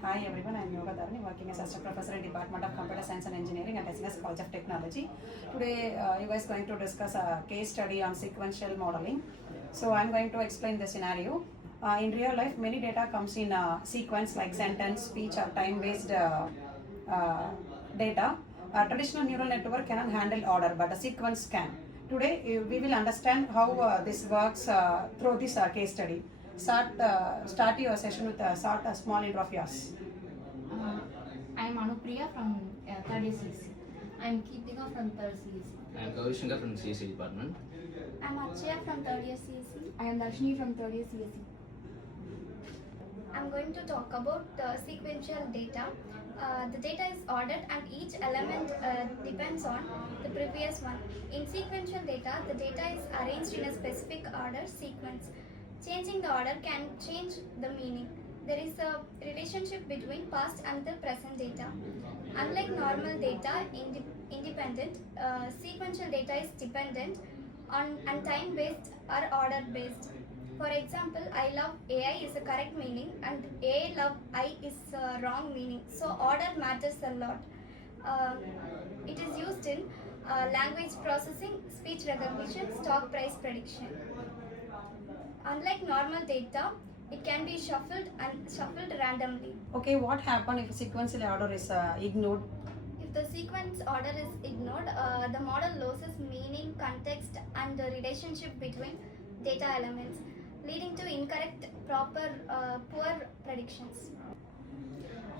Hi everyone, I am M.Yogadharani, working as Assistant Professor in Department of Computer Science and Engineering at SNS College of Technology. Today you guys are going to discuss a case study on sequential modeling. So I am going to explain the scenario. In real life, many data comes in sequence like sentence, speech or time-based data. A traditional neural network cannot handle order, but a sequence can. Today we will understand how this works through this case study. Start your session with a small intro of yours. I am Anupriya from 3rd year CC. I am Keepika from 3rd CC. I am Kavishankar from CC department. I am Achaya from 3rd year CSE. I am Darshini from 3rd year CSE. I am going to talk about sequential data. The data is ordered and each element depends on the previous one. In sequential data, the data is arranged in a specific order sequence. Changing the order can change the meaning. There is a relationship between past and the present data. Unlike normal data, independent, sequential data is dependent on and time-based or order-based. For example, I love AI is a correct meaning and AI love I is a wrong meaning. So order matters a lot. It is used in language processing, speech recognition, stock price prediction. Unlike normal data, it can be shuffled randomly. Okay, what happens if sequential order is ignored? If the sequence order is ignored, the model loses meaning, context, and the relationship between data elements, leading to incorrect, poor predictions.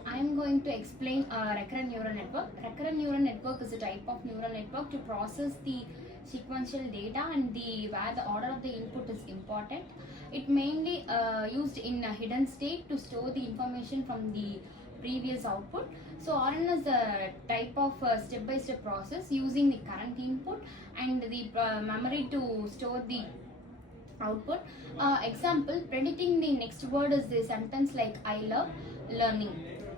I am going to explain recurrent neural network. Recurrent neural network is a type of neural network to process the sequential data and where the order of the input is important. It mainly used in a hidden state to store the information from the previous output. So RNN is a type of step-by-step process using the current input and the memory to store the output. Example, predicting the next word is the sentence like I love learning.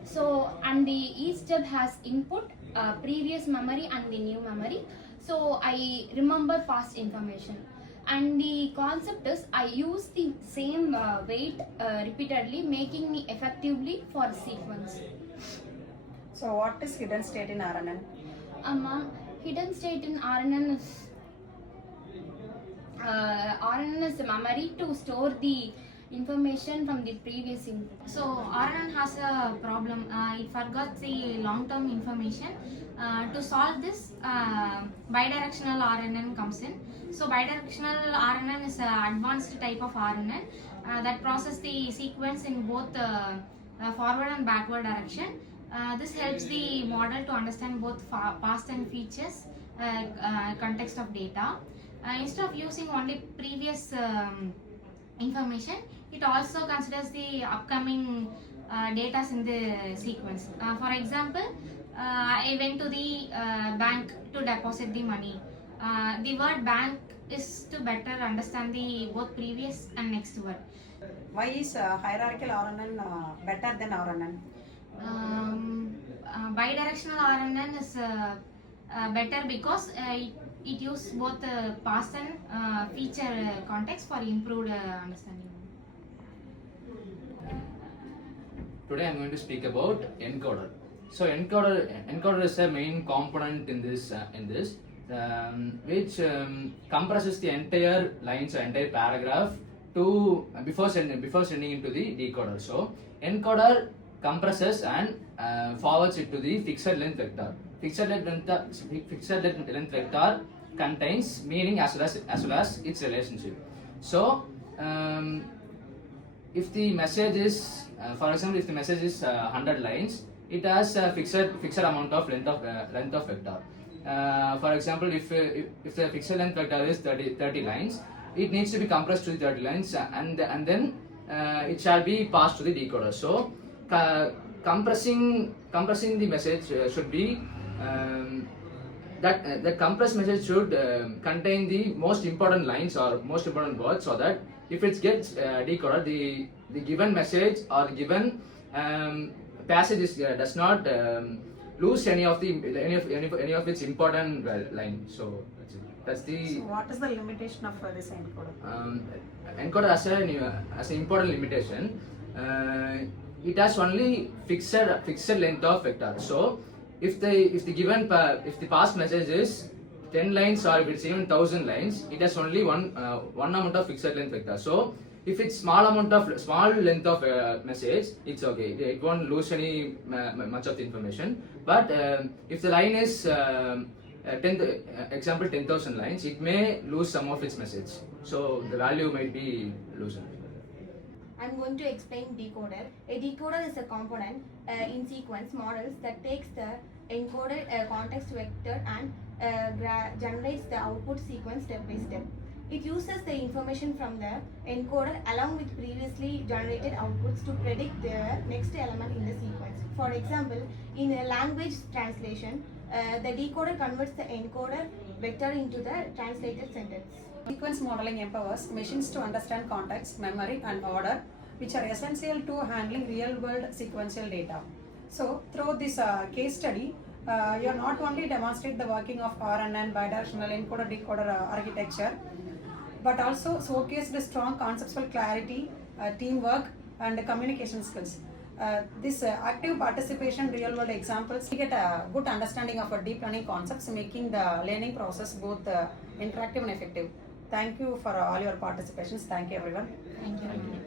So and each step has input, previous memory and the new memory. So I remember past information. And the concept is I use the same weight repeatedly, making me effectively for a sequence. So what is hidden state in RNN? Hidden state in RNN is a memory to store the information from the previous input. So RNN has a problem. It forgot the long-term information. To solve this, bidirectional RNN comes in. So bidirectional RNN is an advanced type of RNN that processes the sequence in both forward and backward direction. This helps the model to understand both past and features context of data. Instead of using only previous information, it also considers the upcoming data in the sequence. For example, I went to the bank to deposit the money. The word bank is to better understand the both previous and next word. Why is hierarchical RNN better than RNN? Bidirectional RNN is better because it uses both past and feature context for improved understanding. Today I am going to speak about encoder. So encoder is a main component in this which compresses the entire lines or entire paragraph to before sending into the decoder. So encoder compresses and forwards it to the fixed length vector. Fixed length vector contains meaning as well as its relationship. So if the message is for example, if the message is 100 lines, it has a fixed amount of length of vector. For example, if the fixed length vector is 30 lines, it needs to be compressed to the 30 lines and then it shall be passed to the decoder. So compressing the message should be that the compressed message should contain the most important lines or most important words, so that if it gets decoded, the given message or given passage does not lose any of its important line. So that's the. So what is the limitation of this encoder? Encoder has an important limitation. it has only fixed length of vector. So if the past message is 10 lines or if it's even 1000 lines, it has only one amount of fixed length vector. So if it's small length of message, it's okay. It won't lose any much of the information. But if the line is example 10,000 lines, it may lose some of its message. So the value might be loosened. I'm going to explain decoder. A decoder is a component in sequence models that takes the encoded context vector and generates the output sequence step by step. It uses the information from the encoder along with previously generated outputs to predict the next element in the sequence. For example, in a language translation, the decoder converts the encoder vector into the translated sentence. Sequence modeling empowers machines to understand context, memory, and order, which are essential to handling real-world sequential data. So, through this case study, you are not only demonstrate the working of RNN bidirectional encoder-decoder architecture, but also showcase the strong conceptual clarity, teamwork, and communication skills. This active participation real-world examples, we get a good understanding of a deep learning concepts, making the learning process both interactive and effective. Thank you for all your participations. Thank you, everyone. Thank you.